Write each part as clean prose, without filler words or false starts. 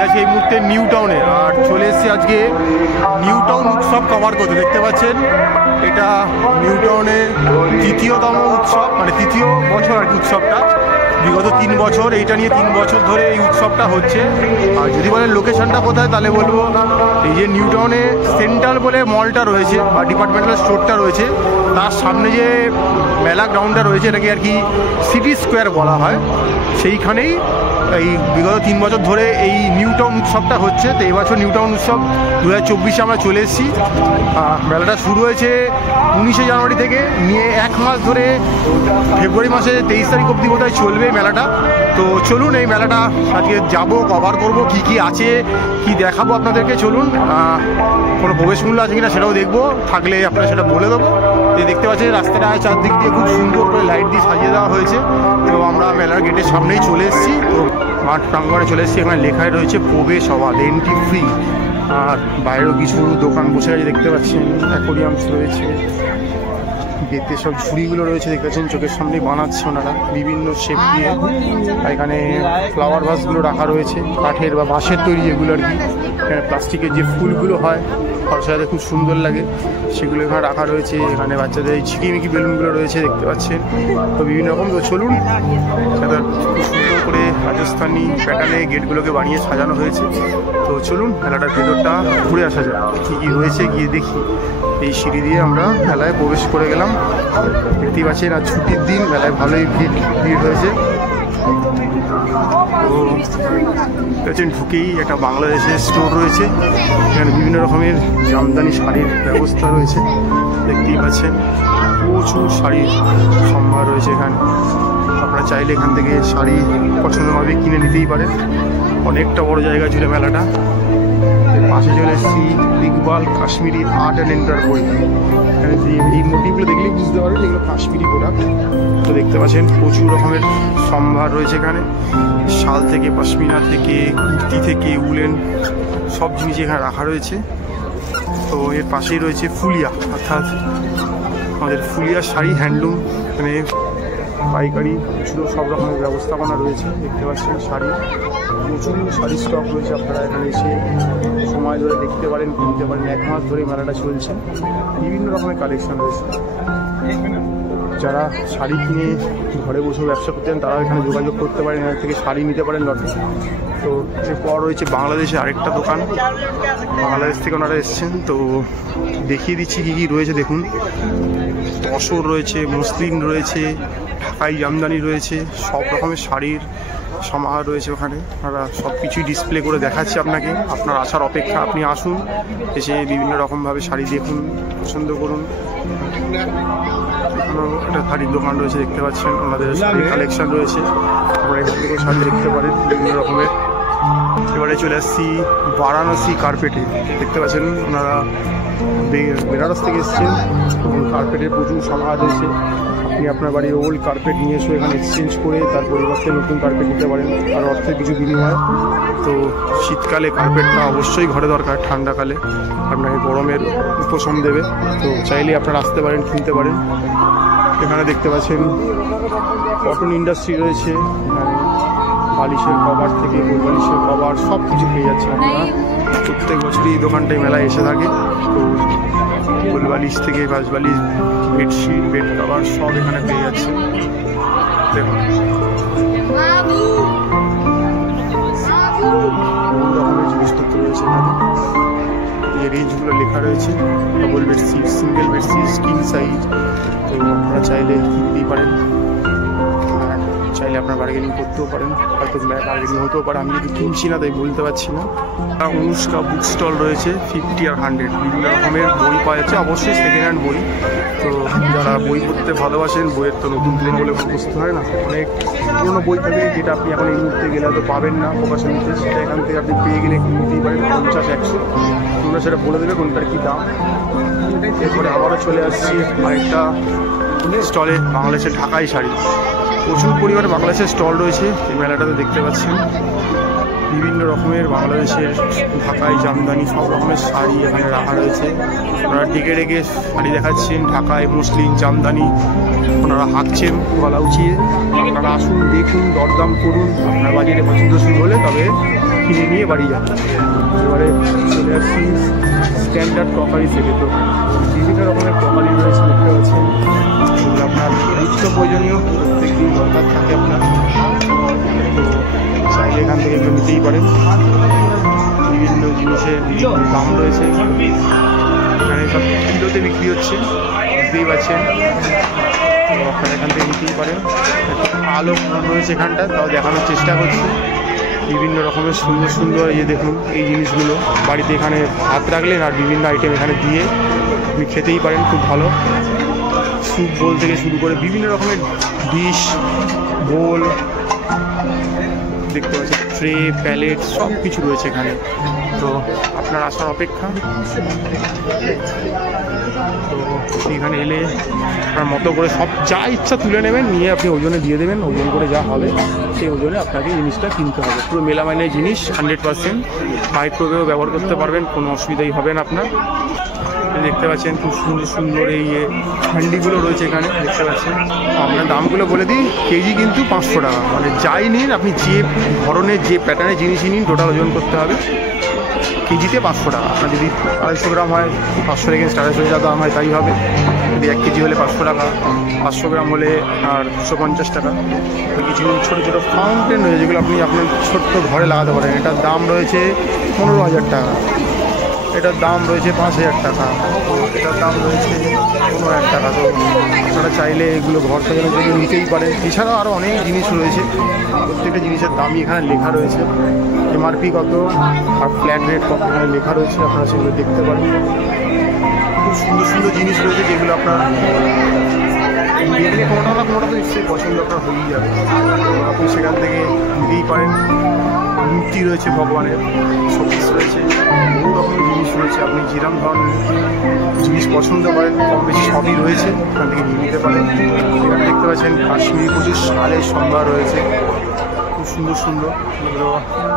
আজকে এই মুহূর্তে নিউ টাউনে আর চলে এসেছি আজকে নিউ টাউন উৎসব কভার করতে। দেখতে পাচ্ছেন এটা নিউ টাউনের তৃতীয়তম উৎসব, মানে তৃতীয় বছর আর কি উৎসবটা। বিগত 3 বছর এইটা নিয়ে 3 বছর ধরে এই উৎসবটা হচ্ছে। আর যদি বলেন লোকেশনটা কোথায়, তাহলে বলবো এই যে নিউ টাউনে সেন্ট্রাল বলে মলটা রয়েছে বা ডিপার্টমেন্টাল স্টোরটা রয়েছে, তার সামনে যে মেলা গ্রাউন্ডটা রয়েছে এটাকে আর কি সিটি স্কোয়ার বলা হয়। সেইখানেই এই বিগত 3 বছর ধরে এই নিউ টাউন উৎসবটা হচ্ছে। তো এবছর নিউ টাউন উৎসব 2024-এ আমরা চলে এসেছি। মেলাটা শুরু হয়েছে 19শে জানুয়ারি থেকে, নিয়ে 1 মাস ধরে ফেব্রুয়ারি মাসে 23 তারিখ অবধি বোধহয় চলবে মেলাটা। তো চলুন এই মেলাটা আজকে যাবো, কভার করব, কি কি আছে কি দেখাবো আপনাদেরকে। চলুন, কোনো প্রবেশ মূল্য আছে কিনা সেটাও দেখবো, থাকলে আপনারা সেটা বলে দেবো। এই দেখতে পাচ্ছেন রাস্তাটা চারদিক দিয়ে খুব সুন্দর করে লাইট দিয়ে সাজিয়ে দেওয়া হয়েছে। তো আমরা মেলার গেটের সামনেই চলে এসেছি, তো মাঠ প্রাঙ্গণে চলে এসেছি। এখানে লেখাই রয়েছে প্রবেশ অবাধ, এন্ট্রি ফ্রি। আর বাইরেও কিছু দোকান বসে আছে দেখতে পাচ্ছেন, অ্যাকোরিয়ামস রয়েছে, গেতে সব ঝুড়িগুলো রয়েছে দেখতে পাচ্ছেন, চোখের সামনেই বানাচ্ছে ওনারা বিভিন্ন শেপ দিয়ে। আর এখানে ফ্লাওয়ার ভাসগুলো রাখা রয়েছে, কাঠের বা বাঁশের তৈরি যেগুলো আর কি। এখানে প্লাস্টিকের যে ফুলগুলো হয় সাজাতে খুব সুন্দর লাগে, সেগুলো এখানে রাখা রয়েছে। এখানে বাচ্চাদের ঝিকিমিকি বেলুনগুলো রয়েছে দেখতে পাচ্ছেন। তো বিভিন্ন রকম, তো চলুন সেটা খুব সুন্দর করে রাজস্থানি প্যাটার্নে গেটগুলোকে বানিয়ে সাজানো হয়েছে। তো চলুন মেলাটার ভেতরটা ঘুরে আসা যায়, কী কী রয়েছে গিয়ে দেখি। এই সিঁড়ি দিয়ে আমরা মেলায় প্রবেশ করে গেলাম। দেখতেই পাচ্ছেন আর ছুটির দিন, মেলায় ভালোই ভিড় হয়েছে। তো দেখছেন ঢুকেই একটা বাংলাদেশের স্টোর রয়েছে, এখানে বিভিন্ন রকমের জামদানি শাড়ির ব্যবস্থা রয়েছে। দেখতেই পাচ্ছেন প্রচুর শাড়ির সম্ভার রয়েছে এখানে। আপনারা চাইলে এখান থেকে শাড়ি পছন্দভাবে কিনে নিতেই পারেন। অনেকটা বড় জায়গা জুড়ে মেলাটা। পাশে চলে এসেছি Iqbal Kashmiri art and enter বই। এখানে এই মোটিভগুলো দেখলেই বুঝতে পারবেন এগুলো কাশ্মীরি প্রোডাক্ট। তো দেখতে পাচ্ছেন প্রচুর রকমের সম্ভার রয়েছে এখানে, শাল থেকে, পশমিনা থেকে, কুর্তি থেকে, উলেন, সব জিনিস এখানে রাখা রয়েছে। তো এর পাশেই রয়েছে ফুলিয়া, অর্থাৎ আমাদের ফুলিয়া শাড়ি হ্যান্ডলুম। এখানে পাইকারি খুচরো সব রকমের ব্যবস্থাপনা রয়েছে। দেখতে পাচ্ছেন শাড়ি, প্রচুর শাড়ির স্টক রয়েছে। আপনারা এখানে এসে সময় ধরে দেখতে পারেন, কিনতে পারেন। 1 মাস ধরে মেলাটা চলছে, বিভিন্ন রকমের কালেকশন রয়েছে। যারা শাড়ি কিনে ঘরে বসে ব্যবসা করতেন তারা এখানে যোগাযোগ করতে পারেন, এখান থেকে শাড়ি নিতে পারেন লটে। তো এরপর রয়েছে বাংলাদেশে আরেকটা দোকান, বাংলাদেশ থেকে ওনারা এসছেন। তো দেখিয়ে দিচ্ছি কী কী রয়েছে দেখুন। তসর রয়েছে, মসলিন রয়েছে, ঢাকাই জামদানি রয়েছে, সব রকমের শাড়ির সমাহার রয়েছে ওখানে। আপনারা সব কিছুই ডিসপ্লে করে দেখাচ্ছি আপনাকে। আপনার আসার অপেক্ষা, আপনি আসুন, এসে বিভিন্ন রকমভাবে শাড়ি দেখুন, পছন্দ করুন। একটা শাড়ির দোকান রয়েছে দেখতে পাচ্ছেন, ওনাদের শাড়ির কালেকশন রয়েছে, আপনারা এখান থেকে শাড়ি দেখতে পারেন বিভিন্ন রকমের। এবারে চলে আসছি বারাণসী কার্পেটে। দেখতে পাচ্ছেন ওনারা বেনারস থেকে এসছেন, কার্পেটের প্রচুর সমাহার রয়েছে। আপনি আপনার বাড়ির ওল্ড কার্পেট নিয়ে এসে এখানে এক্সচেঞ্জ করে তার পরিবর্তে নতুন কার্পেট নিতে পারেন, আর অর্থের কিছু বিনিময়। তো শীতকালে কার্পেটটা অবশ্যই ঘরে দরকার, ঠান্ডাকালে আপনাকে গরমের উপশম দেবে। তো চাইলে আপনারা আসতে পারেন, কিনতে পারেন। এখানে দেখতে পাচ্ছেন কটন ইন্ডাস্ট্রি রয়েছে, এখানে বালিশের কভার থেকে গোল বালিশের কভার সব কিছু পেয়ে যাচ্ছে আপনারা। প্রত্যেক বছরই এই দোকানটায় মেলায় এসে থাকে। তো গোল বালিশ থেকে বাস বালিশ, বেডশিট, বেড কভার সব এখানে পেয়ে যাচ্ছে। দেখুন বহু রকমের জিনিসপত্র রয়েছে এখানে। এই রেঞ্জগুলো লেখা রয়েছে, double bedsheet, single bedsheet, king size. তো আপনারা চাইলে কিনতেই পারেন, চাইলে আপনার বার্গেনিং করতেও পারেন, হয়তো বার্গেনিং হতেও পারে। আমি যদি কিনছি না তাই বলতে পারছি না। অনুষ্কা বুক স্টল রয়েছে, 50 আর 100 বিভিন্ন রকমের বই পাওয়া যাচ্ছে, অবশ্যই সেকেন্ড হ্যান্ড বই। তো যারা বই পড়তে ভালোবাসেন, বইয়ের তো নতুন প্লেন বলে বুঝতে হয় না, অনেক পুরোনো বই থাকে যেটা আপনি এখন এই মুহূর্তে গেলে হয়তো পাবেন না প্রকাশনীতে, সেটা এখান থেকে আপনি পেয়ে গেলে কিনতেই পারেন 50-100। তোমরা সেটা বলে দেবে কোনটার কী দাম। এরপরে আবারও চলে আসছি আরেকটা স্টলে, বাংলাদেশের ঢাকাই শাড়ি। প্রচুর পরিমাণে বাংলাদেশের স্টল রয়েছে এই মেলাটাতে। দেখতে পাচ্ছেন বিভিন্ন রকমের বাংলাদেশের ঢাকাই জামদানি সব রকমের শাড়ি এখানে রাখা রয়েছে। ওনারা ডেকে ডেকে শাড়ি দেখাচ্ছেন, ঢাকাই, মুসলিম, জামদানি। ওনারা হাঁকছেন গলা উঁচিয়ে। আপনারা আসুন, দেখুন, দরদাম করুন, আপনার বাজারে পছন্দ শুরু হলে তবে কিনে নিয়ে বাড়ি যান। এবারে চলে আসছি স্ট্যান্ডার্ড ক্রকারি সেটে। তো বিভিন্ন রকমের ক্রকারি রয়েছে দেখতে পাচ্ছেন, যেগুলো আপনার নিত্য প্রয়োজনীয় প্রত্যেক দিন দরকার থাকে আপনার। তো চাইলে এখান থেকে এগুলো নিতেই পারেন। বিভিন্ন জিনিসের বিভিন্ন দাম রয়েছে, এখানে সব কিলোতে বিক্রি হচ্ছে, বুঝতেই পারছেন। তো আপনারা এখান থেকে নিতেই পারেন। আলো রয়েছে এখানটা, তাও দেখানোর চেষ্টা করছি। বিভিন্ন রকমের সুন্দর সুন্দর এই যে দেখুন এই জিনিসগুলো বাড়িতে এখানে হাত রাখলেন আর বিভিন্ন আইটেম এখানে দিয়ে আপনি খেতেই পারেন, খুব ভালো। স্যুপ বোল থেকে শুরু করে বিভিন্ন রকমের ডিশ, বোল দেখতে পাচ্ছেন, ট্রে, প্যালেট সব কিছু রয়েছে এখানে। তো আপনার আসার অপেক্ষা। তো এখানে এলে আপনার মতো করে সব যা ইচ্ছা তুলে নেবেন, নিয়ে আপনি ওজনে দিয়ে দেবেন, ওজন করে যা হবে সেই ওজনে আপনাকে জিনিসটা কিনতে হবে। পুরো মেলামাইনের জিনিস 100%। মাইক্রোওয়েভও ব্যবহার করতে পারবেন, কোনো অসুবিধাই হবে না আপনার। দেখতে পাচ্ছেন খুব সুন্দর সুন্দর এই হান্ডিগুলো রয়েছে এখানে দেখতে পাচ্ছেন। আপনার দামগুলো বলে দিই, কেজি কিন্তু 500 টাকা। মানে যাই নিন আপনি, যে ধরনের যে প্যাটার্নের জিনিসই নিন, টোটাল ওজন করতে হবে। কেজিতে 500 টাকা। আপনার যদি 250 গ্রাম হয় 500 থেকে 250 যা দাম হয় তাই হবে। যদি 1 কেজি হলে 500 টাকা, 500 গ্রাম হলে আর 150 টাকা। কিছু ছোটো ছোটো ফাউন্টেন রয়েছে যেগুলো আপনি আপনার ছোট্ট ঘরে লাগাতে পারেন। এটার দাম রয়েছে 15,000 টাকা, এটার দাম রয়েছে 5,000 টাকা, এটার দাম রয়েছে 15,000 টাকা। তো আপনারা চাইলে এগুলো ঘর সাজানোর জন্য নিতেই পারেন। এছাড়াও আরও অনেক জিনিস রয়েছে, প্রত্যেকটা জিনিসের দামই এখানে লেখা রয়েছে, এমআরপি কত আর ফ্ল্যাট রেট কত এখানে লেখা রয়েছে, আপনারা সেগুলো দেখতে পারেন। খুব সুন্দর সুন্দর জিনিস রয়েছে যেগুলো আপনার দেখলে কোনোটা না কোনোটা তো নিশ্চয়ই পছন্দ আপনার হয়েই যাবে। আপনি সেখান থেকে নিতেই পারেন। মূর্তি রয়েছে ভগবানের, শোপিস রয়েছে, বহু রকমের জিনিস রয়েছে। আপনি যেরকম ধরনের জিনিস পছন্দ করেন কম বেশি সবই রয়েছে, এখান থেকে নিয়ে নিতে পারেন। এখানে দেখতে পাচ্ছেন কাশ্মীরি প্রচুর শালের সম্ভার রয়েছে, খুব সুন্দর সুন্দর, এগুলো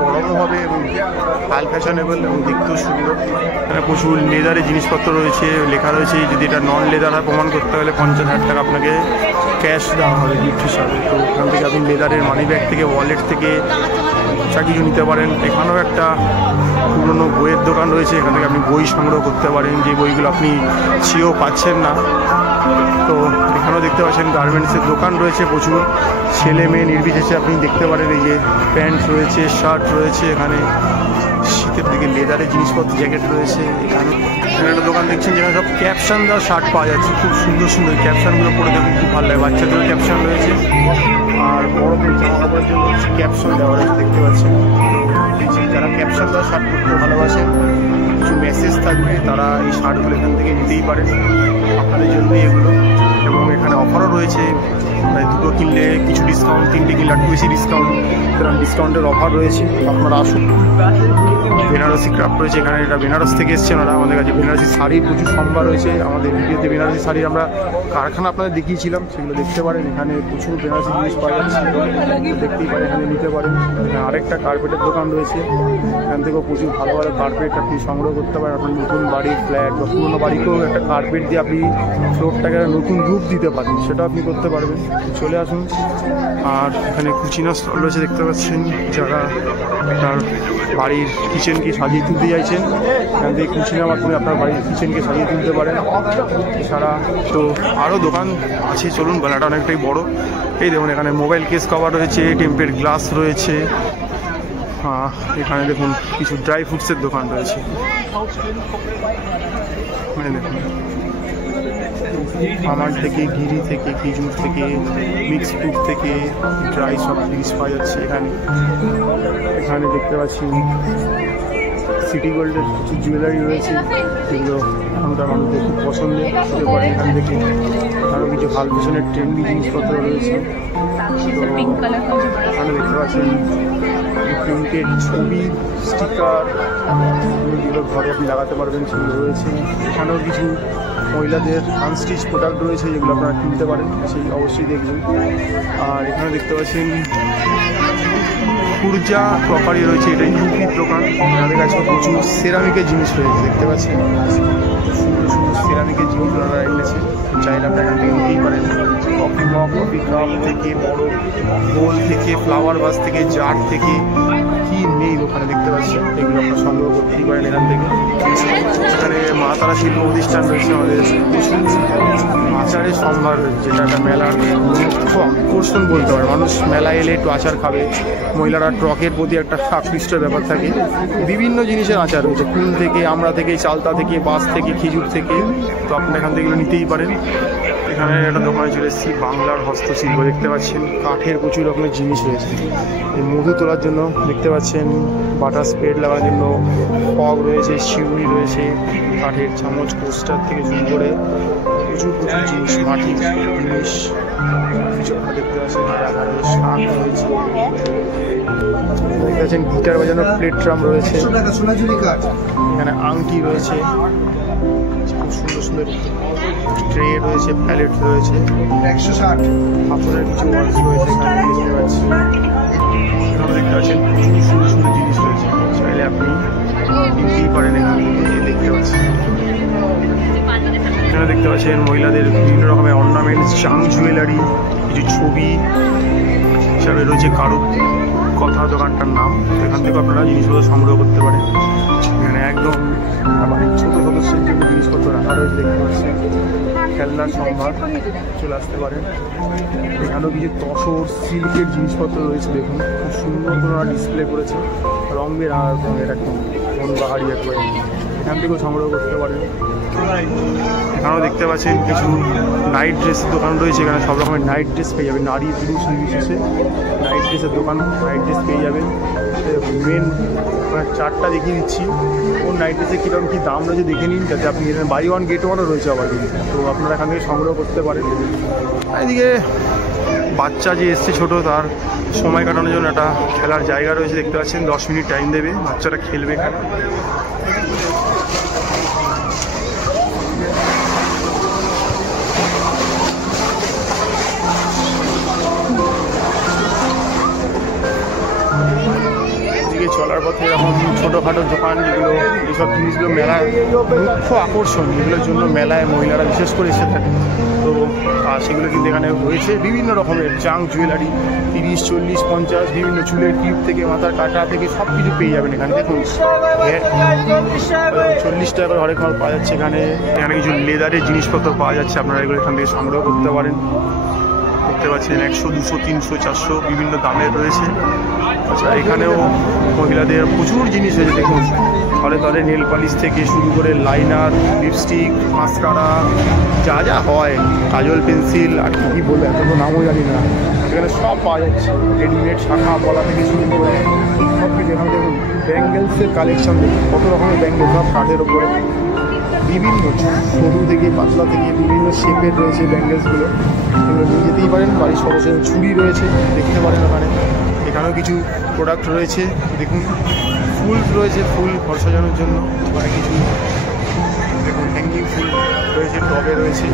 বড়ও হবে এবং হাই ফ্যাশনেবল এবং দেখতেও সুন্দর। এখানে প্রচুর লেদারের জিনিসপত্র রয়েছে, লেখা রয়েছে যদি এটা নন লেদার হয় প্রমাণ করতে হলে 50,000 টাকা আপনাকে ক্যাশ দেওয়া হবে গিফট হিসাবে। তো এখান থেকে আপনি লেদারের মানি ব্যাগ থেকে, ওয়ালেট থেকে যা কিছু নিতে পারেন। এখানেও একটা পুরনো বইয়ের দোকান রয়েছে, এখান থেকে আপনি বই সংগ্রহ করতে পারেন, যে বইগুলো আপনি চেয়েও পাচ্ছেন না। তো এখানেও দেখতে পাচ্ছেন গার্মেন্টসের দোকান রয়েছে প্রচুর, ছেলে মেয়ে নির্বিশেষে আপনি দেখতে পারেন। এই যে প্যান্ট রয়েছে, শার্ট রয়েছে, এখানে শীতের দিকে লেদারের জিনিসপত্র, জ্যাকেট রয়েছে। এখানে একটা দোকান দেখছেন যেখানে সব ক্যাপশন দেওয়া শার্ট পাওয়া যাচ্ছে, খুব সুন্দর সুন্দর ক্যাপশনগুলো পরে দেখুন, খুব ভালো লাগে। বাচ্চাদেরও ক্যাপশন রয়েছে আর বড়দের জামা কাপড়ের জন্য ক্যাপশন দেওয়া রয়েছে দেখতে পাচ্ছেন। তো যারা ক্যাপশন দেওয়া শার্ট পরতে ভালোবাসেন, কিছু মেসেজ থাকবে, তারা এই শার্টগুলো এখান থেকে নিতেই পারেন, আপনাদের জন্যই এগুলো। এবং এখানে অফারও রয়েছে, প্রায় 2টো কিনলে কিছু ডিসকাউন্ট, 3টে কিনলে একটু বেশি ডিসকাউন্ট, সুতরাং ডিসকাউন্টের অফার রয়েছে, আপনারা আসুন। বেনারসি ক্রাফট রয়েছে এখানে, এটা বেনারস থেকে এসছে ওনারা আমাদের কাছে। বেনারসি শাড়ির প্রচুর সম্ভার রয়েছে, আমাদের ভিডিওতে বেনারসি শাড়ি আমরা কারখানা আপনাদের দেখিয়েছিলাম, সেগুলো দেখতে পারেন। এখানে প্রচুর বেনারসি জিনিস পাওয়া যাচ্ছে, দেখতেই পারেন, এখানে নিতে পারেন। আরেকটা কার্পেটের দোকান রয়েছে, এখান থেকেও প্রচুর ভালো ভালো কার্পেট আপনি সংগ্রহ করতে পারেন। আপনার নতুন বাড়ির ফ্ল্যাট বা পুরোনো বাড়িতেও একটা কার্পেট দিয়ে আপনি ফ্লোরটাকে নতুন রূপ দিতে পারেন, সেটা আপনি করতে পারবেন। চলে আসুন। আর এখানে কুচিনা স্টল রয়েছে দেখতে পাচ্ছেন, যারা আপনার বাড়ির কিচেনকে সাজিয়ে তুলতে চাইছেন, এখান থেকে কুচিনার মাধ্যমে আপনার বাড়ির কিচেনকে সাজিয়ে তুলতে পারেন। এছাড়া তো আরও দোকান আছে, চলুন, বেলাটা অনেকটাই বড়। এই দেখুন এখানে মোবাইল কেস কভার রয়েছে, টেম্পার গ্লাস রয়েছে, এখানে দেখুন কিছু ড্রাই ফ্রুটসের দোকান রয়েছে। দেখুন আমার থেকে, গিরি থেকে, খেজুর থেকে, মিক্স ফ্রুট থেকে ড্রাই সব জিনিস পাওয়া যাচ্ছে এখানে। এখানে দেখতে পাচ্ছি সিটি গোল্ডের কিছু জুয়েলারি রয়েছে, যেগুলো এখনকার মানুষদের খুব পছন্দের হতে পারে। এখান থেকে আরও কিছু হাল পিছনের ট্রেন্ডি জিনিসপত্র রয়েছে। এখানে দেখতে পাচ্ছেন প্রিন্টেড ছবি, স্টিকার, যেগুলো ঘরে আপনি লাগাতে পারবেন সেগুলো রয়েছে। এখানেও কিছু মহিলাদের আনস্টিচ প্রোডাক্ট রয়েছে, যেগুলো আপনারা কিনতে পারেন, সেই অবশ্যই দেখবেন। আর এখানে দেখতে পাচ্ছেন পূর্জা ক্রকারি রয়েছে, এটা ইউপির দোকান। আমাদের কাছে প্রচুর সেরামিকের জিনিস রয়েছে দেখতে পাচ্ছেন, সুন্দর সুন্দর সেরামিকের জিনিস ওনারা এনেছে, চাইলে আপনারা এখান থেকে নিতেই পারেন। কফি মগ, কফি কাপ থেকে, বড় বোল থেকে, ফ্লাওয়ার ভাস থেকে, জার থেকে, কী নেই ওখানে দেখতে পাচ্ছেন, এগুলো আপনারা সংগ্রহ করতেই পারেন এখান থেকে। এখানে মা তারা শিল্প প্রতিষ্ঠান রয়েছে, আমাদের আচারের সম্ভার রয়েছে, যেটা একটা মেলার মুখ্য আকর্ষণ বলতে পারে। মানুষ মেলায় এলে একটু আচার খাবে, মহিলারা ট্রকের প্রতি একটা আকৃষ্ট ব্যাপার থাকে। বিভিন্ন জিনিসের আচার রয়েছে, কুল থেকে, আমড়া থেকে, চালতা থেকে, বাঁশ থেকে, খেজুর থেকে, তো আপনারা এখান থেকে এগুলো নিতেই পারেন। এখানে একটা দোকানে চলে এসেছি, বাংলার হস্তশিল্প দেখতে পাচ্ছেন, কাঠের প্রচুর রকমের জিনিস রয়েছে। এই মধু তোলার জন্য দেখতে পাচ্ছেন বাটার স্প্রেড লাগানোর জন্য ফগ রয়েছে, শিউরি রয়েছে, কাঠের চামচ, কোস্টার থেকে শুরু করে প্রচুর জিনিস, মাটির জিনিস দেখতে পাচ্ছেন, শাক রয়েছে, দেখতে পাচ্ছেন গিটার বাজানোর প্লেট ড্রাম রয়েছে, এখানে আংটি রয়েছে, খুব সুন্দর সুন্দর ট্রে রয়েছে, প্যালেট রয়েছে, 160 কাপড়ের কিছু ওয়ার্কস রয়েছে এখানে দেখতে পাচ্ছি। এখানে দেখতে পাচ্ছেন প্রচুর সুন্দর সুন্দর জিনিস রয়েছে, চাইলে আপনি কিনতেই পারেন এখান থেকে দেখতে পাচ্ছেন। এখানে দেখতে পাচ্ছেন মহিলাদের বিভিন্ন রকমের অর্নামেন্টস, চাং জুয়েলারি, কিছু ছবি হিসাবে রয়েছে কারু কথা দোকানটার নাম। এখান থেকে আপনারা জিনিসপত্র সংগ্রহ করতে পারেন। এখানে একদম বাড়ির ছোটো সদস্যের জন্য জিনিসপত্র রাখা রয়েছে দেখতে পাচ্ছেন, খেলনার সম্ভার, চলে আসতে পারেন। এখানেও কিছু তসর সিল্কের জিনিসপত্র রয়েছে, দেখুন খুব সুন্দর করে ডিসপ্লে করেছে, রঙের রঙের একদম মন বাহারি একবারে, এখান থেকেও সংগ্রহ করতে পারেন। এখানেও দেখতে পাচ্ছেন কিছু নাইট ড্রেসের দোকান রয়েছে, এখানে সব রকমের নাইট ড্রেস পেয়ে যাবেন, নারী পুরুষ নির্বিশেষে নাইট ড্রেসের দোকান, নাইট ড্রেস পেয়ে যাবেন। মেন চারটা দেখিয়ে দিচ্ছি, কোন নাইট ড্রেসে কীরকম কী দাম রয়েছে দেখে নিন, যাতে আপনি বাই ওয়ান গেট ওয়ানও রয়েছে আবার কিন্তু, তো আপনারা এখান থেকে সংগ্রহ করতে পারেন। এদিকে বাচ্চা যে এসছে ছোটো, তার সময় কাটানোর জন্য একটা খেলার জায়গা রয়েছে দেখতে পাচ্ছেন, 10 মিনিট টাইম দেবে, বাচ্চারা খেলবে এখানে। চলার পথে এরকম ছোটোখাটো দোকান, যেগুলো এইসব জিনিসগুলো মেলার মুখ্য আকর্ষণ, এগুলোর জন্য মেলায় মহিলারা বিশেষ করে এসে থাকে, তো সেগুলো কিন্তু এখানে রয়েছে। বিভিন্ন রকমের চাং জুয়েলারি 30, 40, 50, বিভিন্ন চুলের ক্লিপ থেকে মাথার কাটা থেকে সব কিছু পেয়ে যাবেন এখানে। দেখুন 40 টাকা করে হরেক মাল পাওয়া যাচ্ছে এখানে। এখানে কিছু লেদারের জিনিসপত্র পাওয়া যাচ্ছে, আপনারা এগুলো এখান থেকে সংগ্রহ করতে পারেন। দেখতে পাচ্ছেন 100, 200, 300, 400 বিভিন্ন দামের রয়েছে। আচ্ছা, এখানেও মহিলাদের প্রচুর জিনিস রয়েছে, দেখুন ঘরে ঘরে নেল পালিশ থেকে শুরু করে লাইনার, লিপস্টিক, মাস্কারা, যা যা হয়, কাজল, পেন্সিল, আর কী বলে এত তো নামও জানি না, এখানে সব পাওয়া যাচ্ছে। রেডিমেড শাখা পলা থেকে শুরু করে সব কিছু। এখানে দেখুন ব্যাঙ্গেলসের কালেকশন, দেখুন কত রকমের ব্যাঙ্গেল, সব কাঠের ওপরে বিভিন্ন সরু থেকে পাতলা থেকে বিভিন্ন শেপের রয়েছে ব্যাঙ্গেলসগুলো, এগুলো নিয়ে যেতেই পারেন। বাড়ির সদস্য চুড়ি রয়েছে দেখতে পারেন ওখানে। এখানেও কিছু প্রোডাক্ট রয়েছে, দেখুন ফুল রয়েছে, ফুল ঘর সাজানোর জন্য অনেক কিছু, দেখুন হ্যাঙ্গিং ফুল রয়েছে, টবে রয়েছে,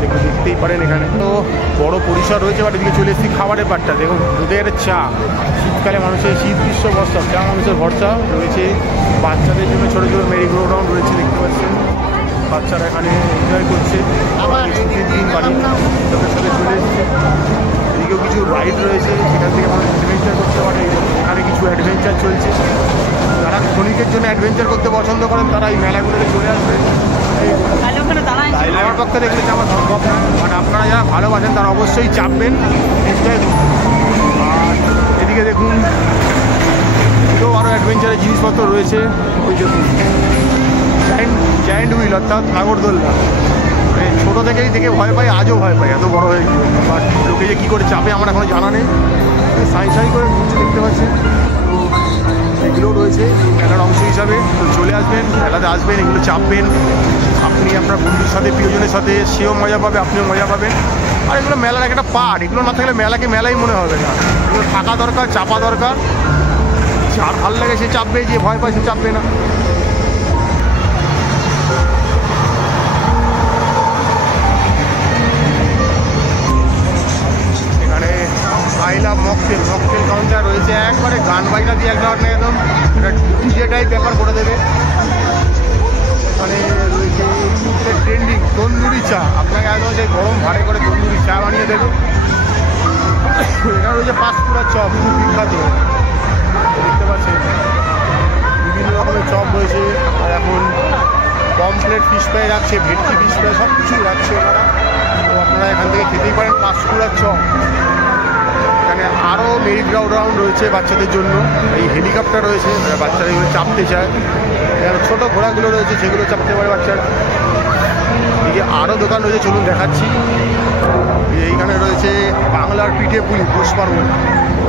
দেখুন দেখতেই পারেন। এখানে তো বড় পরিসর রয়েছে, বাট এদিকে চলে এসেছি খাবারের পাটটা, দেখুন দুধের চা, শীতকালে মানুষের শীত গ্রীষ্ম বর্ষা চা মানুষের ভরসা রয়েছে। বাচ্চাদের জন্য ছোটো ছোটো মেরিগো রাউন্ড রয়েছে দেখতে পাচ্ছেন, বাচ্চারা এখানে এনজয় করছে। ছুটির দিন বাড়ি তাদের সাথে চলে এসেছে। এদিকেও কিছু রাইড রয়েছে, সেখান থেকে মানুষ অ্যাডভেঞ্চার করতে পারে। এখানে কিছু অ্যাডভেঞ্চার চলছে, যারা ক্ষণিকের জন্য অ্যাডভেঞ্চার করতে পছন্দ করেন তারা এই মেলাগুলোতে চলে আসবে। আমার পক্ষে দেখলে আমার সম্ভব না, বাট আপনারা যারা ভালোবাসেন তারা অবশ্যই চাপবেন, এনজয় করুন। আর এদিকে দেখুন এদিকেও আরও অ্যাডভেঞ্চারের জিনিসপত্র রয়েছে, ওই দেখুন জায়েন্ট হুইল অর্থাৎ নাগরদোল্লা, ছোটো থেকেই দেখে ভয় পাই, আজও ভয় পাই, এত বড় হয়ে গিয়ে, বাট লোকে যে কী করে চাপে আমার এখনও জানা নেই। সাই সাই করে ঘুরছে দেখতে পাচ্ছেন, এগুলোও রয়েছে মেলার অংশ হিসাবে। তো চলে আসবেন, মেলাতে আসবেন, এগুলো চাপবেন, আপনি আপনার বন্ধুর সাথে প্রিয়জনের সাথে, সেও মজা পাবে, আপনিও মজা পাবেন। আর এগুলো মেলার একটা পার্ট, এগুলো না থাকলে মেলাকে মেলাই মনে হবে না। এগুলো থাকা দরকার, চাপা দরকার, যার ভালো লাগে সে চাপবে, যে ভয় পায় সে চাপবে না। আই লাভ মকটেল কাউন্টার রয়েছে, একবারে গান বাজনা দিয়ে একদম একটা ডিজে টাইপ ব্যাপার করে দেবে। মানে রয়েছে ট্রেন্ডিং তন্দুরি চা, আপনাকে একদম সেই গরম ভাড়ে করে তন্দুরি চা বানিয়ে দেবে। এখানে রয়েছে পাঁচকুড়ার চপ, খুব বিখ্যাত দেখতে পাচ্ছেন। রয়েছে। আর এখন পমফ্লেট ফিশ ফ্রাই রাখছে, ভেটকি ফিশ ফ্রাই সব কিছুই রাখছে ওনারা। তো আপনারা এখান থেকে খেতেই পারেন। পাঁশকুড়ার চপ, এখানে আরও মেরি গ্রাউন্ড রয়েছে বাচ্চাদের জন্য। এই হেলিকপ্টার রয়েছে, বাচ্চারা এগুলো চাপতে চায়। এখানে ছোটো ঘোড়াগুলো রয়েছে, সেগুলো চাপতে পারে বাচ্চারা। এদিকে আরও দোকান রয়েছে, চলুন দেখাচ্ছি। এইখানে রয়েছে বাংলার পিঠে পুলি পৌষ পার্বণ।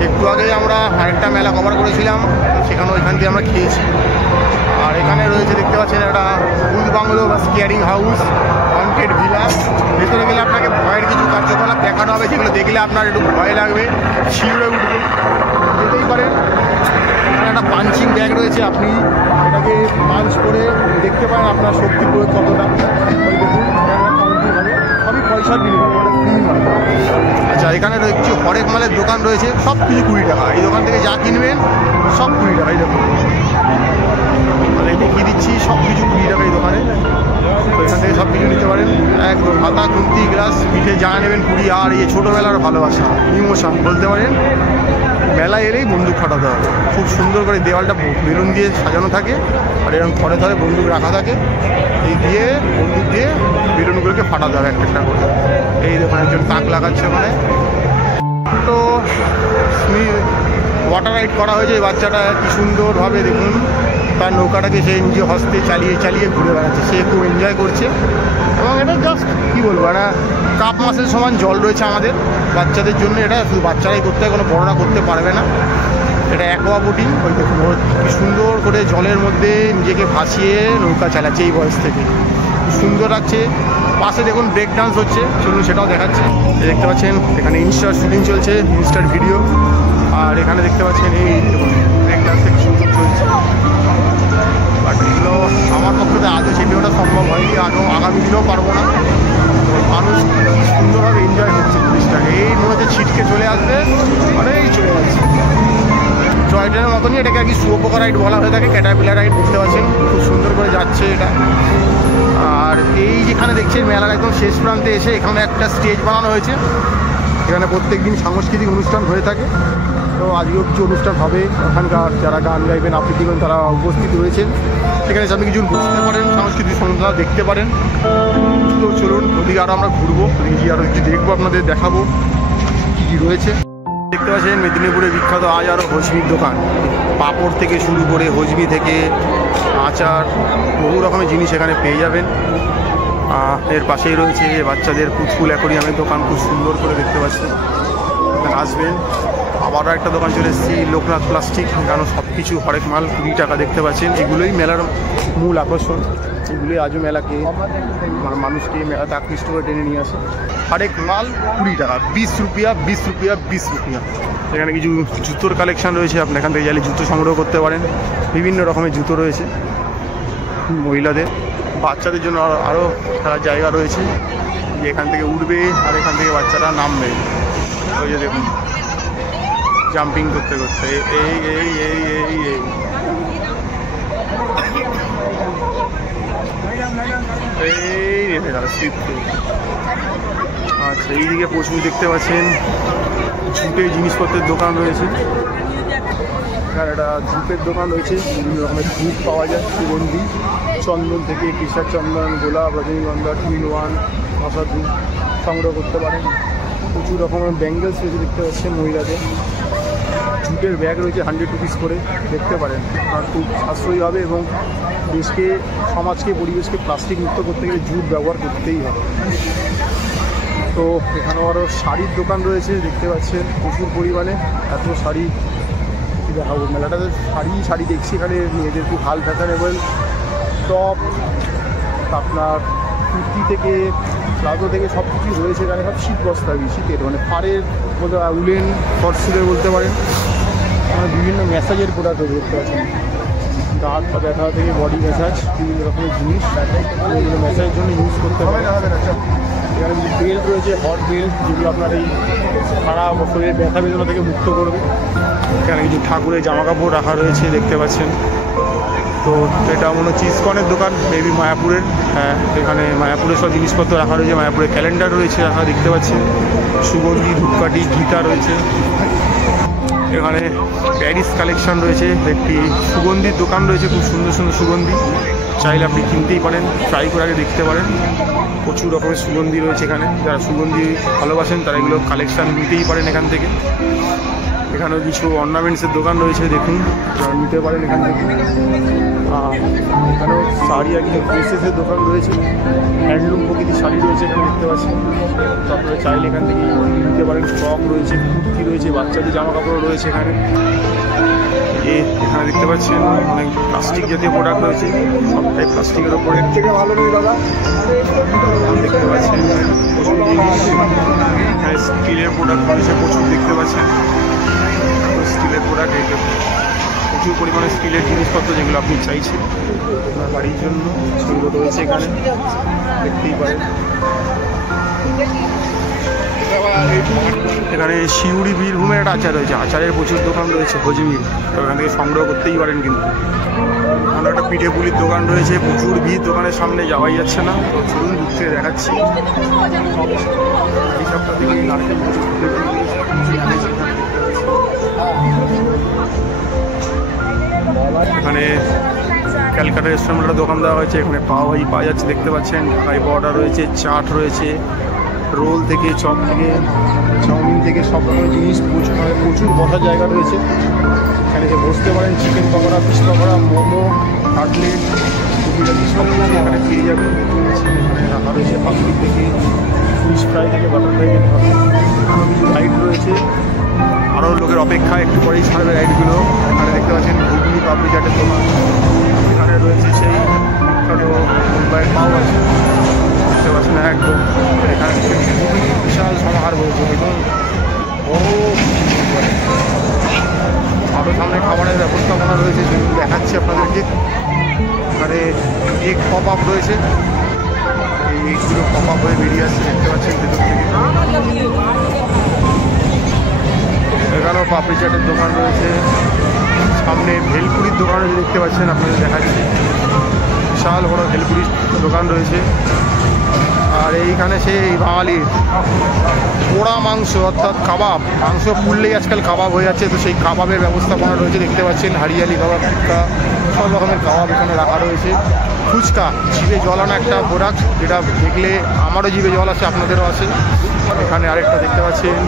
একটু আগেই আমরা আরেকটা মেলা কভার করেছিলাম, সেখানে ওইখান দিয়ে আমরা খেয়েছি। আর এখানে রয়েছে দেখতে পাচ্ছেন একটা ভূত বাংলো বা স্কেয়ারিং হাউস, হন্টেড ভিলা। ভেতরে গেলে আপনাকে ভয়ের কিছু কার্যকলাপ দেখানো হবে, যেগুলো দেখলে আপনার একটু ভয় লাগবে, শিউরে উঠবে, যেতেই পারেন। এখানে একটা পাঞ্চিং ব্যাগ রয়েছে, আপনি এটাকে পাঞ্চ করে দেখতে পারেন আপনার শক্তি প্রয়োগ কতটা। ওই দেখুন কাউন্টিং হবে, সবই পয়সার বিনিময়, মানে ফ্রি নয়। আচ্ছা, এখানে কিছু হরেক মালের দোকান রয়েছে, সব কিছু 20 টাকা। এই দোকান থেকে যা কিনবেন সব 20 টাকা। এই দেখুন দেখিয়ে দিচ্ছি, সব কিছু 20 টাকা এই দোকানে। তো এখান থেকে সব কিছু নিতে পারেন একদম। হাতা, খুন্তি, গ্লাস, পিঠে যা নেবেন পুরি। আর এই ছোটোবেলার ভালোবাসা, ইমোশন বলতে পারেন। মেলায় এলেই বন্দুক ফাটাতে হবে। খুব সুন্দর করে দেওয়ালটা বেলুন দিয়ে সাজানো থাকে, আর এরকম ঘরে ধরে বন্দুক রাখা থাকে। এই দিয়ে বন্দুক দিয়ে বেলুনগুলোকে ফাটাতে হবে একটা একটা করে। এই দেখুন একজন তাক লাগাচ্ছে ওখানে। তো ওয়াটার রাইড করা হয়েছে। এই বাচ্চাটা কি সুন্দরভাবে দেখুন তার নৌকাটাকে সে নিজে হস্তে চালিয়ে চালিয়ে ঘুরে বেড়াচ্ছে। সে খুব এনজয় করছে। এবং এটা জাস্ট কী বলবো, একটা কাপ মাসের সমান জল রয়েছে আমাদের বাচ্চাদের জন্য। এটা শুধু বাচ্চারাই করতে হয়, কোনো বড়রা করতে পারবে না। এটা অ্যাকোয়া বোটিং। ওই দেখুন কি সুন্দর করে জলের মধ্যে নিজেকে ভাসিয়ে নৌকা চালাচ্ছে এই বয়স থেকে, খুব সুন্দর লাগছে। পাশে দেখুন ব্রেক ডান্স হচ্ছে, চলুন সেটাও দেখাচ্ছি। দেখতে পাচ্ছেন এখানে ইনস্টার শুটিং চলছে, ইনস্টার ভিডিও। আর এখানে দেখতে পাচ্ছেন এই দেখুন ব্রেক ডান্স থেকে সুন্দর চলছে। বাট এগুলো আমার পক্ষে আজও চেপে ওটা সম্ভব হয়নি, আজও আগামী দিনেও পারবো না। মানুষ সুন্দরভাবে এনজয় করছে জিনিসটাকে। এই মনে হচ্ছে ছিটকে চলে আসবে, অনেক চলে যাচ্ছে। টয় ট্রেনের মতনই এটাকে আর কি শুয়োপোকা রাইড বলা হয়ে থাকে, ক্যাটারপিলার রাইড। দেখতে পাচ্ছেন খুব সুন্দর করে যাচ্ছে এটা। আর এই যেখানে দেখছেন মেলার একদম শেষ প্রান্তে এসে এখানে একটা স্টেজ বানানো হয়েছে। এখানে প্রত্যেক দিন সাংস্কৃতিক অনুষ্ঠান হয়ে থাকে। তো আজকেও কিছু অনুষ্ঠান হবে। ওখানকার যারা গান গাইবেন, আবৃত্তি করেন, তারা উপস্থিত রয়েছেন। সেখানে আপনি কিছু বুঝতে পারেন, সাংস্কৃতিক অনুষ্ঠান দেখতে পারেন। তো চলুন ওদিকে আরও আমরা ঘুরবো, ওদিকে আরও কিছু দেখবো, আপনাদের দেখাবো কী কী রয়েছে। দেখতে পাচ্ছেন মেদিনীপুরের বিখ্যাত আজ আরও হজমির দোকান। পাঁপড় থেকে শুরু করে হজমি থেকে আচার, বহু রকমের জিনিস এখানে পেয়ে যাবেন। এর পাশেই রয়েছে বাচ্চাদের পুতুল অ্যাকোরিয়ামের দোকান, খুব সুন্দর করে দেখতে পাচ্ছেন। এখানে আসবেন। আবারও একটা দোকান চলে এসেছি, লোকনাথ প্লাস্টিক। এখানে সব কিছু হরেক মাল 20 টাকা। দেখতে পাচ্ছেন এগুলোই মেলার মূল আকর্ষণ। এগুলোই আজও মেলাকে মানুষকে মেলাতে আকৃষ্ট করে টেনে নিয়ে আসে। হরেক মাল 20 টাকা, 20 রুপিয়া, 20 রুপিয়া, 20 রুপিয়া। এখানে কিছু জুতোর কালেকশান রয়েছে, আপনি এখান থেকে চাইলে জুতো সংগ্রহ করতে পারেন। বিভিন্ন রকমের জুতো রয়েছে মহিলাদের। বাচ্চাদের জন্য আরও খেলার জায়গা রয়েছে, যে এখান থেকে উঠবে আর এখান থেকে বাচ্চারা নামবে। ওই যে দেখুন জাম্পিং করতে করতে এই এই এই এই এই এই নেমে গেল স্লিপ। আচ্ছা, এইদিকে প্রচুর দেখতে পাচ্ছেন জুটের জিনিসপত্রের দোকান রয়েছে। এখানে একটা ধূপের দোকান রয়েছে, বিভিন্ন রকমের ধূপ পাওয়া যায়, সুগন্ধি, চন্দন থেকে কেশর চন্দন, গোলাপ, রজনীগন্ধা, 2-in-1 মশা ধূপ সংগ্রহ করতে পারেন। প্রচুর রকমের ব্যাঙ্গেলস রয়েছে দেখতে পাচ্ছেন মহিলাদের। জুটের ব্যাগ রয়েছে 100 রুপিস করে, দেখতে পারেন। আর খুব সাশ্রয়ী হবে এবং দেশকে, সমাজকে, পরিবেশকে প্লাস্টিক মুক্ত করতে গেলে জুট ব্যবহার করতেই হবে। তো এখানেও আরও শাড়ির দোকান রয়েছে, দেখতে পাচ্ছেন প্রচুর পরিমাণে। এত শাড়ি দেখাবো, মেলাটাতে শাড়ি দেখছি। এখানে মেয়েদের খুব হাল ফ্যাশনেবল টপ, আপনার কুর্তি থেকে প্লাজো থেকে সব কিছুই রয়েছে এখানে। সব শীত বস্তা, শীতের মানে ফাড়ের বলতে উলেন ফরসিলের বলতে পারেন। বিভিন্ন ম্যাসাজের প্রোডাক্ট দেখতে পাচ্ছেন, গা হাত পা ব্যথা থেকে বডি ম্যাসাজ, বিভিন্ন রকমের জিনিস এগুলো ম্যাসাজের জন্য ইউজ করতে হবে। এখানে কিছু বেল্ট রয়েছে, হট বেল্ট, যেগুলো আপনার এই সারা শরীরের ব্যথা বেদনা থেকে মুক্ত করবে। এখানে কিছু ঠাকুরের জামা কাপড় রাখা রয়েছে, দেখতে পাচ্ছেন। তো এটা মনে হচ্ছে ইসকনের দোকান, মেবি মায়াপুরের। হ্যাঁ, এখানে মায়াপুরের সব জিনিসপত্র রাখা রয়েছে। মায়াপুরের ক্যালেন্ডার রয়েছে রাখা, দেখতে পাচ্ছেন। সুগন্ধি, ধূপকাঠি, গীতা রয়েছে। এখানে প্যারিস কালেকশন রয়েছে, একটি সুগন্ধির দোকান রয়েছে, খুব সুন্দর সুন্দর সুগন্ধি, চাইলে আপনি কিনতেই পারেন, ট্রাই করে আগে দেখতে পারেন। প্রচুর রকমের সুগন্ধি রয়েছে এখানে, যারা সুগন্ধি ভালোবাসেন তারা এগুলো কালেকশান নিতেই পারেন এখান থেকে। এখানেও কিছু অর্নামেন্টসের দোকান রয়েছে, দেখুন নিতে পারেন এখান থেকে। এখানেও শাড়ি আর কিছু ড্রেসেসের দোকান রয়েছে, হ্যান্ডলুম প্রকৃতির শাড়ি রয়েছে এখানে দেখতে পাচ্ছেন। তারপরে চাইলে এখান থেকে নিতে পারেন, ফ্রক রয়েছে, কুর্তি রয়েছে, বাচ্চাদের জামা কাপড় রয়েছে এখানে। এখানে দেখতে পাচ্ছেন অনেক প্লাস্টিক জাতীয় প্রোডাক্ট রয়েছে, সবটাই প্লাস্টিকের ওপরে থেকে ভালো নেই দাদা। দেখতে পাচ্ছেন প্রচুর জিনিস, এখানে স্টিলের প্রোডাক্ট রয়েছে প্রচুর দেখতে পাচ্ছেন, স্টিলের প্রোডাক্ট, প্রচুর পরিমাণে স্টিলের জিনিসপত্র যেগুলো আপনি চাইছেন আপনার বাড়ির জন্য সেগুলো রয়েছে এখানে, দেখতেই পারেন। এখানে শিউড়ি বীরভূমের একটা আচার রয়েছে, আচারের প্রচুর দোকান রয়েছে, ভোজমিল, এখান থেকে সংগ্রহ করতেই পারেন। কিন্তু এখানে একটা পিঠে পুলির দোকান রয়েছে, প্রচুর ভিড়, দোকানের সামনে যাওয়াই যাচ্ছে না, তো চলুন দূর থেকে দেখাচ্ছি। এই সপ্তাহ থেকে নারকেল এখানে ক্যালকাটা রেস্টুরেন্টের দোকান দেওয়া হয়েছে, এখানে পাও ভাজি পাওয়া যাচ্ছে দেখতে পাচ্ছেন, ঢাকাই পাউডার রয়েছে, চাট রয়েছে, রোল থেকে চপ থেকে চাউমিন থেকে সব রকমের জিনিস, প্রচুর বসার জায়গা রয়েছে, এখানে যে বসতে পারেন। Chicken pakora, fish pakora, momo, cutlet, টুপিটাকি সব কিছু এখানে পেয়ে যাবেন। এখানে রাখা রয়েছে পাপড়ি থেকে ফিশ ফ্রাই থেকে বাটার ফ্রাই থেকে আরও কিছু রাইড রয়েছে, আরও লোকের অপেক্ষা, একটু পরেই ছাড়বে রাইডগুলো। এখানে দেখতে পাচ্ছেন ঘুগনি পাপড়ি চাটের দোকান, এখানে রয়েছে সেই বিখ্যাত মুম্বাইয়ের পাও আছে দেখতে পাচ্ছেন একদম। এখানে বিশাল সমাহার রয়েছে এবং বড় আরও সামনে খাবারের ব্যবস্থাপনা রয়েছে, যেগুলো দেখাচ্ছি আপনাদেরকে। এখানে এগ পপ আপ রয়েছে, এই এগগুলো পপ আপ হয়ে বেরিয়ে আসছে দেখতে পাচ্ছেন ভেতর থেকে। এখানেও পাপড়ি চাটের দোকান রয়েছে, সামনে ভেলপুরির দোকান রয়েছে দেখতে পাচ্ছেন, আপনাদের দেখাচ্ছি বিশাল বড় ভেলপুরির দোকান রয়েছে। আর এইখানে সেই বাঙালির পোড়া মাংস অর্থাৎ কাবাব, মাংস পুড়লেই আজকাল কাবাব হয়ে যাচ্ছে, তো সেই কাবাবের ব্যবস্থাপনা রয়েছে দেখতে পাচ্ছেন। হারিয়ালি কাবাব, টিক্কা, সব রকমের কাবাব এখানে রাখা রয়েছে। ফুচকা, জিভে জল আনা একটা প্রোডাক্ট, যেটা দেখলে আমারও জিভে জল আছে, আপনাদেরও আছে। এখানে আরেকটা দেখতে পাচ্ছেন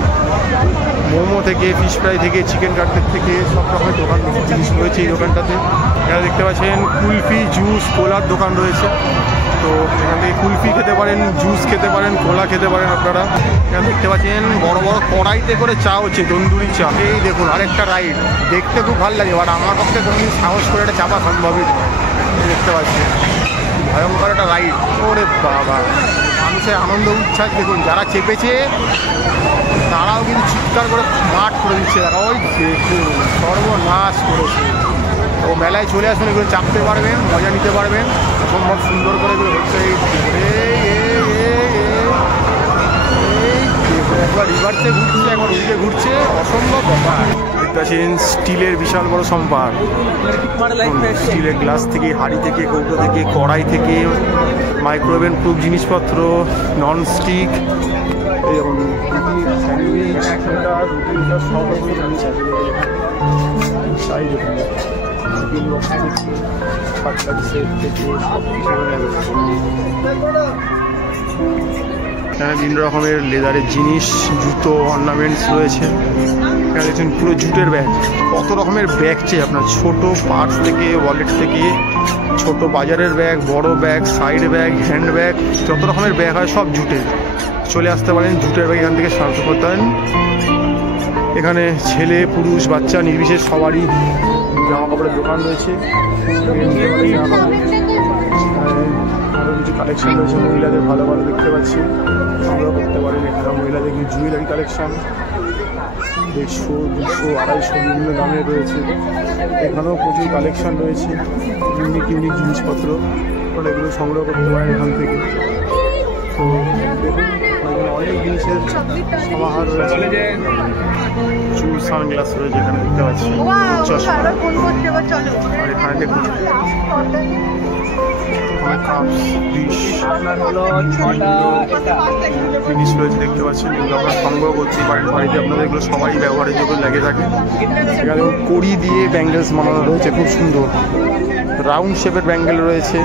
মোমো থেকে ফিশ ফ্রাই থেকে চিকেন কাটলেট থেকে সব রকমের দোকান জিনিস রয়েছে এই দোকানটাতে। এখানে দেখতে পাচ্ছেন কুলফি, জুস, কোলার দোকান রয়েছে, তো এখান থেকে কুলফি খেতে পারেন, জুস খেতে পারেন, কোলা খেতে পারেন আপনারা। এখানে দেখতে পাচ্ছেন বড় বড় কড়াইতে করে চা হচ্ছে, তন্দুরি চা। এই দেখুন আরেকটা রাইড, দেখতে খুব ভালো লাগে, বাট আমার পক্ষে কোনোদিন সাহস করে এটা চাপা সম্ভবই নয়। দেখতে পাচ্ছেন ভয়ঙ্কর একটা রাইড, ওরে বাবা, মানুষের আনন্দ উচ্ছ্বাস দেখুন, যারা চেপেছে তারাও কিন্তু চিৎকার করে মাঠ করে দিচ্ছে, তারা ওই দেখুন সর্বনাশ করেছে। তো মেলায় চলে আসুন, এগুলো চাপতে পারবেন, মজা নিতে পারবেন, অসম্ভব সুন্দর করে এগুলো হচ্ছে। একবার রিভার্সে ঘুরছে, একবার উল্টে ঘুরছে, অসম্ভব ব্যাপার। দেখতে পাচ্ছেন স্টিলের বিশাল বড় সম্ভার, স্টিলের গ্লাস থেকে, হাঁড়ি থেকে, কৌটো থেকে, কড়াই থেকে, মাইক্রোওভেন প্রুফ জিনিসপত্র, নন স্টিক, যেমন স্যান্ডউইচ, রুটি, সব রকমের জিনিস আছে। সাইজ এখানে বিভিন্ন রকমের লেদারের জিনিস, জুতো, অর্নামেন্টস রয়েছে। এখানে দেখছেন পুরো জুটের ব্যাগ, কত রকমের ব্যাগ চাই আপনার, ছোট পার্স থেকে, ওয়ালেট থেকে, ছোট বাজারের ব্যাগ, বড় bag, side bag, hand bag, যত রকমের ব্যাগ হয় সব জুটের। চলে আসতে পারেন, জুটের ব্যাগ এখান থেকে সাহায্য করতে পারেন। এখানে ছেলে পুরুষ বাচ্চা নির্বিশেষ সবারই জামা কাপড়ের দোকান রয়েছে, আরও কিছু কালেকশন রয়েছে মহিলাদের, ভালো ভালো দেখতে পাচ্ছি, সংগ্রহ করতে পারেন। এখানে মহিলাদের জুয়েলারি কালেকশন 150, 200, 250 বিভিন্ন দামের রয়েছে। এখানেও প্রচুর কালেকশন রয়েছে, ইউনিক ইউনিক জিনিসপত্র, এগুলো সংগ্রহ করতে পারেন এখান থেকে। তো দেখুন অনেক জিনিসের সমাহার রয়েছে, চুল, সানগ্লাস রয়েছে এখানে দেখতে পাচ্ছি, চশমা। আর এখানে দেখুন জিনিস রয়েছে দেখতে পাচ্ছেন, যেগুলো আপনারা সংগ্রহ করতে পারেন বাড়িতে আপনাদের। এগুলো সবাই ব্যবহারের জন্য লেগে থাকে। এখানে কড়ি দিয়ে ব্যাঙ্গেলস বানানো রয়েছে, খুব সুন্দর। রাউন্ড শেপের ব্যাঙ্গেল রয়েছে,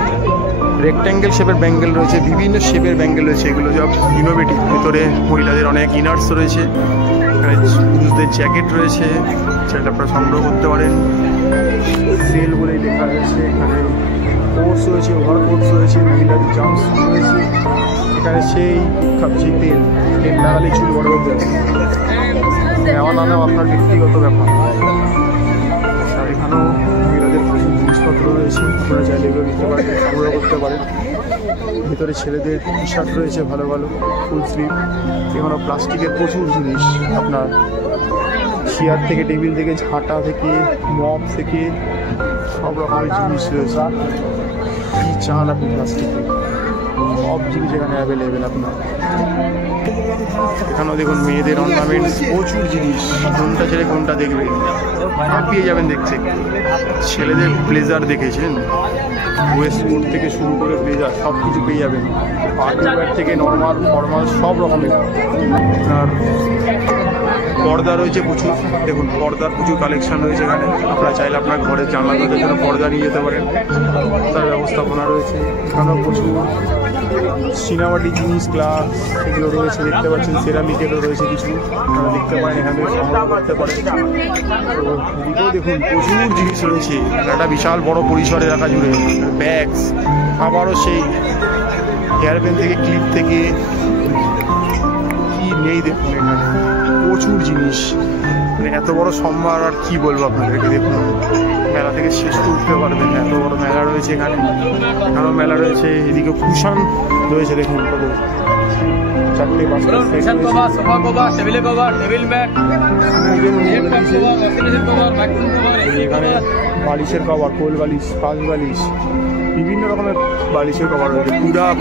রেক্ট্যাঙ্গেল শেপের ব্যাঙ্গেল রয়েছে, বিভিন্ন শেপের ব্যাঙ্গেল রয়েছে। এগুলো সব ইনোভেটিভ। ভিতরে মহিলাদের অনেক ইনার্স রয়েছে, এখানে পুরুষদের জ্যাকেট রয়েছে, সেটা আপনারা সংগ্রহ করতে পারেন। সেল বলেই লেখা রয়েছে। এখানে কোটস রয়েছে, ওভার কোটস রয়েছে, মহিলাদের জাম্পস রয়েছে। এখানে সেই যে তেল লাগালে চুল বড় হয়ে যাবে, নেওয়া না নেওয়া আপনার ব্যক্তিগত ব্যাপার। আর এখানেও মহিলাদের প্রচুর জিনিসপত্র রয়েছে, আপনারা চাইলে এগুলো নিতে পারেন, সংগ্রহ করতে পারেন। ভিতরে ছেলেদের টি শার্ট রয়েছে ভালো ভালো, ফুল স্লিভ। এখানেও প্লাস্টিকের প্রচুর জিনিস, আপনার চেয়ার থেকে, টেবিল থেকে, ঝাঁটা থেকে, মপ থেকে সব রকমের জিনিস রয়েছে। কী চান আপনি প্লাস্টিকে, সব জিনিস এখানে অ্যাভেলেবেল আপনার। এখানেও দেখুন মেয়েদের অর্নামেন্টস, প্রচুর জিনিস। কোনটা ছেড়ে কোনটা দেখবেন, হাঁপিয়ে যাবেন দেখতে। ছেলেদের ব্লেজার দেখেছেন, ওয়েস্ট কোট থেকে শুরু করে ব্লেজার সব কিছু পেয়ে যাবেন। পার্টি ওয়্যার থেকে নর্মাল ফর্মাল সব রকমের। আর পর্দা রয়েছে প্রচুর, দেখুন পর্দার প্রচুর কালেকশন রয়েছে এখানে। আপনারা চাইলে আপনার ঘরের জানলা দরজার জন্য পর্দা নিয়ে যেতে পারেন, তার ব্যবস্থাপনা রয়েছে। এখানেও প্রচুর সিনেমাটিক জিনিস, গ্লাস এগুলো রয়েছে দেখতে পাচ্ছেন। সেরামিকেরও রয়েছে কিছু, আপনারা দেখতে পারেন, এখানে সংগ্রহ করতে পারেন। তো এদিকেও দেখুন প্রচুর জিনিস রয়েছে, একটা বিশাল বড় পরিসরে রাখা জুড়ে। ব্যাগস, আবারও সেই হেয়ার ব্যান্ড থেকে, ক্লিপ থেকে, কি নেই দেখুন এখানে প্রচুর জিনিস। মানে এত বড় সম্ভার আর কি বলবো আপনাদেরকে। দেখুন মেলা থেকে শেষ করে উঠতে পারবেন, এত বড় মেলা রয়েছে এখানে। এখানেও মেলা রয়েছে, এদিকে কুশন রয়েছে দেখুন কত, 4-5টা সেট রয়েছে। এখানে বালিশের কভার, কোল বালিশ, পাঁচ বালিশ, বিভিন্ন রকমের বালিশের কভার রয়েছে।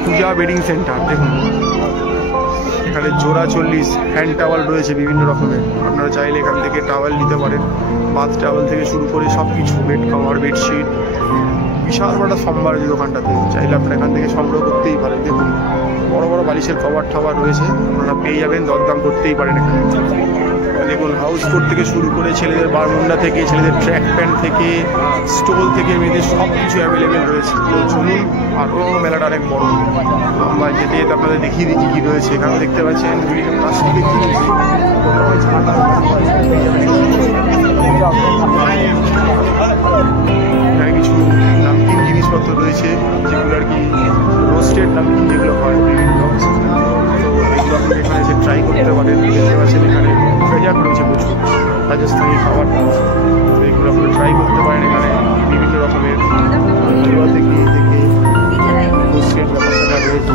পূজা বেডিং সেন্টার দেখুন, এখানে জোড়া 40 হ্যান্ড টাওয়াল রয়েছে বিভিন্ন রকমের। আপনারা চাইলে এখান থেকে টাওয়াল নিতে পারেন, বাথ টাওয়াল থেকে শুরু করে সব কিছু, বেড কভার, বেডশিট। বিশাল বড় সম্ভার এই দোকানটাতে, চাইলে আপনারা এখান থেকে সংগ্রহ করতেই পারেন। দেখুন বড় বড় বালিশের কভার টাওয়ার রয়েছে, আপনারা পেয়ে যাবেন, দরদাম করতেই পারেন এখানে। দেখুন হাউস কোট থেকে শুরু করে ছেলেদের বারমুন্ডা থেকে, ছেলেদের ট্র্যাক প্যান্ট থেকে, স্টোল থেকে, মেয়েদের সব কিছু অ্যাভেলেবেল রয়েছে। তো চলুন, আরও মেলাটা অনেক বড়, আমরা যেতে যেতে আপনাদের দেখিয়ে দিই কী রয়েছে। এখানে দেখতে পাচ্ছেন বিভিন্ন প্লাস্টিকের জিনিস, এখানে কিছু নামকিন জিনিসপত্র রয়েছে, যেগুলো আর কি রোস্টেড নামকিন যেগুলো হয় বিভিন্ন। তো এগুলো আপনি এখানে এসে ট্রাই করতে পারেন। দেখতে পাচ্ছেন এখানে ফেজাক রয়েছে প্রচুর, রাজস্থানি খাবার। তো এগুলো আপনি ট্রাই করতে পারেন এখানে বিভিন্ন রকমের থেকে রোস্টেড ব্যাপারটা রয়েছে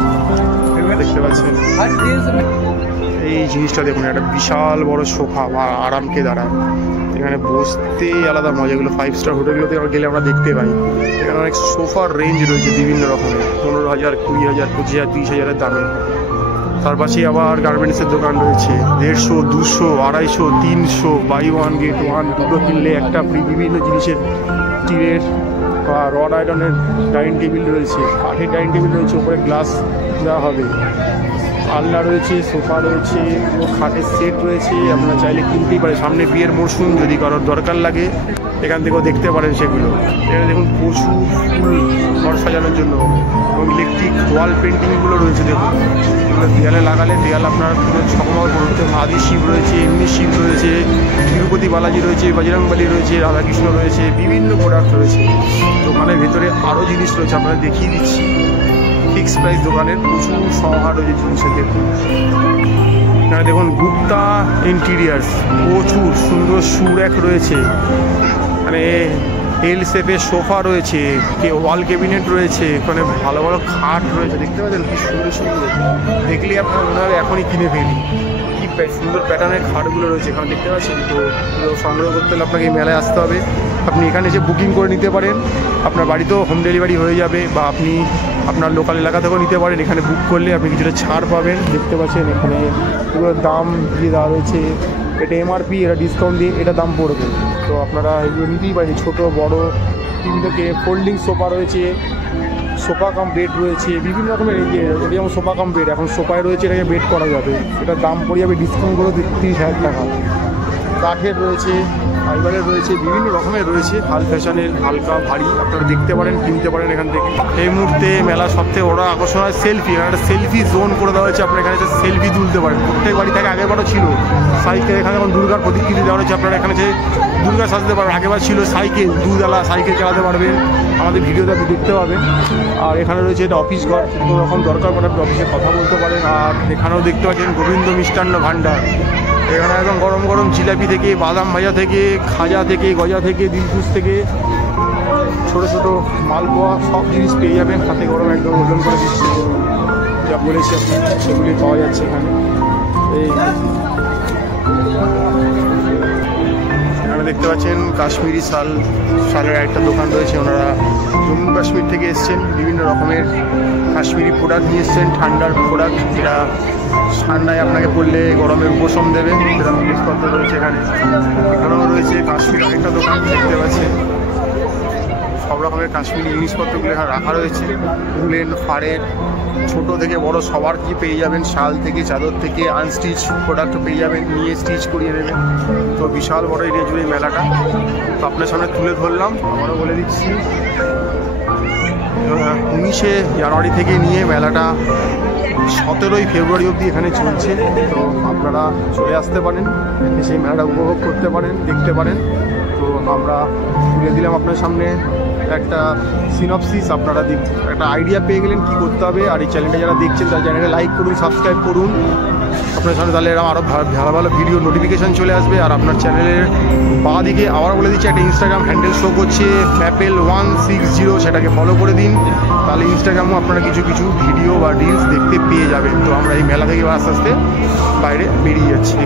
দেখতে পাচ্ছেন। এই জিনিসটা দেখুন, একটা বিশাল বড় সোফা বা আরামকে দাঁড়ায়, এখানে বসতেই আলাদা মজা। এগুলো 5 স্টার হোটেলগুলোতে গেলে আমরা দেখতে পাই। এখানে অনেক সোফার রেঞ্জ রয়েছে বিভিন্ন রকমের, 15,000, 20,000, 25,000, 30,000 দামে। তার পাশেই আবার গার্মেন্টসের দোকান রয়েছে, 150, 200, 250, 300, বাই ওয়ান গেট ওয়ান, দুটো কিনলে একটা ফ্রি। বিভিন্ন জিনিসের স্টিলের বা রড আয়রনের ডাইনিং টেবিল রয়েছে, কাঠের ডাইনিং টেবিল রয়েছে, উপরে গ্লাস দেওয়া হবে। আলনা রয়েছে, সোফা রয়েছে, খাটের সেট রয়েছে, আপনারা চাইলে কিনতেই পারেন। সামনে বিয়ের মরশুম, যদি কারোর দরকার লাগে এখান থেকেও দেখতে পারেন সেগুলো। এখানে দেখুন প্রচুর ফুল ঘর সাজানোর জন্য, এবং ইলেকট্রিক ওয়াল পেন্টিংগুলো রয়েছে দেখুন। এগুলো দেয়ালে লাগালে দেয়াল আপনার পুরো ঝকমক করতে। আদি শিব রয়েছে, এমনি শিব রয়েছে, তিরুপতি বালাজি রয়েছে, বজরংবলী রয়েছে, রাধাকৃষ্ণ রয়েছে, বিভিন্ন প্রোডাক্ট রয়েছে। দোকানের ভেতরে আরও জিনিস রয়েছে, আপনাদের দেখিয়ে দিচ্ছি। ফিক্স প্রাইস দোকানের প্রচুর সমাহার রয়েছে জিনিসের। দেখুন এখানে দেখুন গুপ্তা ইন্টিরিয়ার্স, প্রচুর সুন্দর শু র্যাক রয়েছে, মানে এল শেপের সোফা রয়েছে, ওয়াল ক্যাবিনেট রয়েছে, এখানে ভালো ভালো খাট রয়েছে। দেখতে পাচ্ছেন কি সুন্দর সুন্দর, দেখলেই আপনার মনে হবে এখনই কিনে ফেলি। কি সুন্দর প্যাটার্নের খাটগুলো রয়েছে এখানে দেখতে পাচ্ছেন। তো সংগ্রহ করতে হলে আপনাকে মেলায় আসতে হবে। আপনি এখানে এসে বুকিং করে নিতে পারেন, আপনার বাড়িতেও হোম ডেলিভারি হয়ে যাবে, বা আপনি আপনার লোকাল এলাকা থেকেও নিতে পারেন। এখানে বুক করলে আপনি কিছুটা ছাড় পাবেন। দেখতে পাচ্ছেন এখানে পুরো দাম দিয়ে দেওয়া রয়েছে, এটা এমআরপি, এটা ডিসকাউন্ট দিয়ে এটা দাম পড়বে। তো আপনারা এগুলো নিতেই পারেন, ছোটো বড়ো টিভি থেকে। ফোল্ডিং সোফা রয়েছে, সোফা কাম বেড রয়েছে বিভিন্ন রকমের। এই যে এটা যেমন সোফা কাম বেড, এখন সোফায় রয়েছে, এটাকে বেড করা যাবে। এটার দাম পড়ে যাবে ডিসকাউন্ট করে 30,000 টাকা। কাঠের রয়েছে, ফাইবারের রয়েছে, বিভিন্ন রকমের রয়েছে, হাল ফ্যাশনের, হালকা ভারী, আপনারা দেখতে পারেন, কিনতে পারেন এখান থেকে। এই মুহূর্তে মেলা সবথেকে বড় আকর্ষণ হয় সেলফি। এখানে একটা সেলফি জোন করে দেওয়া হয়েছে, আপনারা এখানে সেলফি তুলতে পারেন। প্রত্যেক বাড়ি থেকে আগেরবারও ছিল সাইকেল, এখানে এখন দুর্গার প্রতিকৃতি দেওয়া হয়েছে, আপনারা এখানে যে দুর্গা সাজতে পারবেন। আগেবার ছিল সাইকেল, দুধালা সাইকেল চালাতে পারবেন, আমাদের ভিডিওতে আপনি দেখতে পাবেন। আর এখানে রয়েছে এটা অফিস ঘর, কোনো রকম দরকার পড়ে আপনি অফিসে কথা বলতে পারেন। আর এখানেও দেখতে পাচ্ছেন গোবিন্দ মিষ্টান্ন ভাণ্ডার। এখানে একদম গরম গরম জিলাপি থেকে, বাদাম ভাজা থেকে, খাজা থেকে, গজা থেকে, দিলকুশ থেকে, ছোটো ছোটো মালপোয়া, সব জিনিস পেয়ে যাবেন। হাতে গরম একদম ওজন করে দিচ্ছে, যা বলেছি আপনি সেগুলি পাওয়া যাচ্ছে এখানে। এখানে দেখতে পাচ্ছেন কাশ্মীরি শালের একটা দোকান রয়েছে। ওনারা জম্মু কাশ্মীর থেকে এসছেন, বিভিন্ন রকমের কাশ্মীরি প্রোডাক্ট নিয়ে এসছেন, ঠান্ডার প্রোডাক্ট, যেটা ঠান্ডায় আপনাকে পড়লে গরমের উপশম দেবে, সেরকম জিনিসপত্র রয়েছে এখানে। এখানেও রয়েছে কাশ্মীর আরেকটা দোকান দেখতে পাচ্ছেন, সব রকমের কাশ্মীরি জিনিসপত্রগুলো এখানে রাখা রয়েছে। উলেন, ফাড়ের, ছোট থেকে বড় সবার কি পেয়ে যাবেন, শাল থেকে, চাদর থেকে, আনস্টিচ প্রোডাক্ট পেয়ে যাবেন, নিয়ে স্টিচ করিয়ে নেবেন। তো বিশাল বড় এরিয়া জুড়ে মেলাটা, তো আপনার সামনে তুলে ধরলাম। আমারও বলে দিচ্ছি 19শে জানুয়ারি থেকে নিয়ে মেলাটা 17ই ফেব্রুয়ারি অবধি এখানে চলছে। তো আপনারা চলে আসতে পারেন, সেই মেলাটা উপভোগ করতে পারেন, দেখতে পারেন। তো আমরা তুলে দিলাম আপনার সামনে একটা সিনপসিস, আপনারা একটা আইডিয়া পেয়ে গেলেন কী করতে হবে। আর এই চ্যানেলটা যারা দেখছেন তার চ্যানেলটা লাইক করুন, সাবস্ক্রাইব করুন আপনার সামনে, তাহলে এরকম আরও ভালো ভালো ভিডিও নোটিফিকেশান চলে আসবে। আর আপনার চ্যানেলের বাঁ দিকে আবার বলে দিচ্ছি একটা ইনস্টাগ্রাম হ্যান্ডেল শো করছে Maple160, সেটাকে ফলো করে দিন, তাহলে ইনস্টাগ্রামও আপনারা কিছু কিছু ভিডিও বা রিলস দেখতে পেয়ে যাবেন। তো আমরা এই মেলা থেকে আস্তে আস্তে বাইরে বেরিয়ে যাচ্ছি।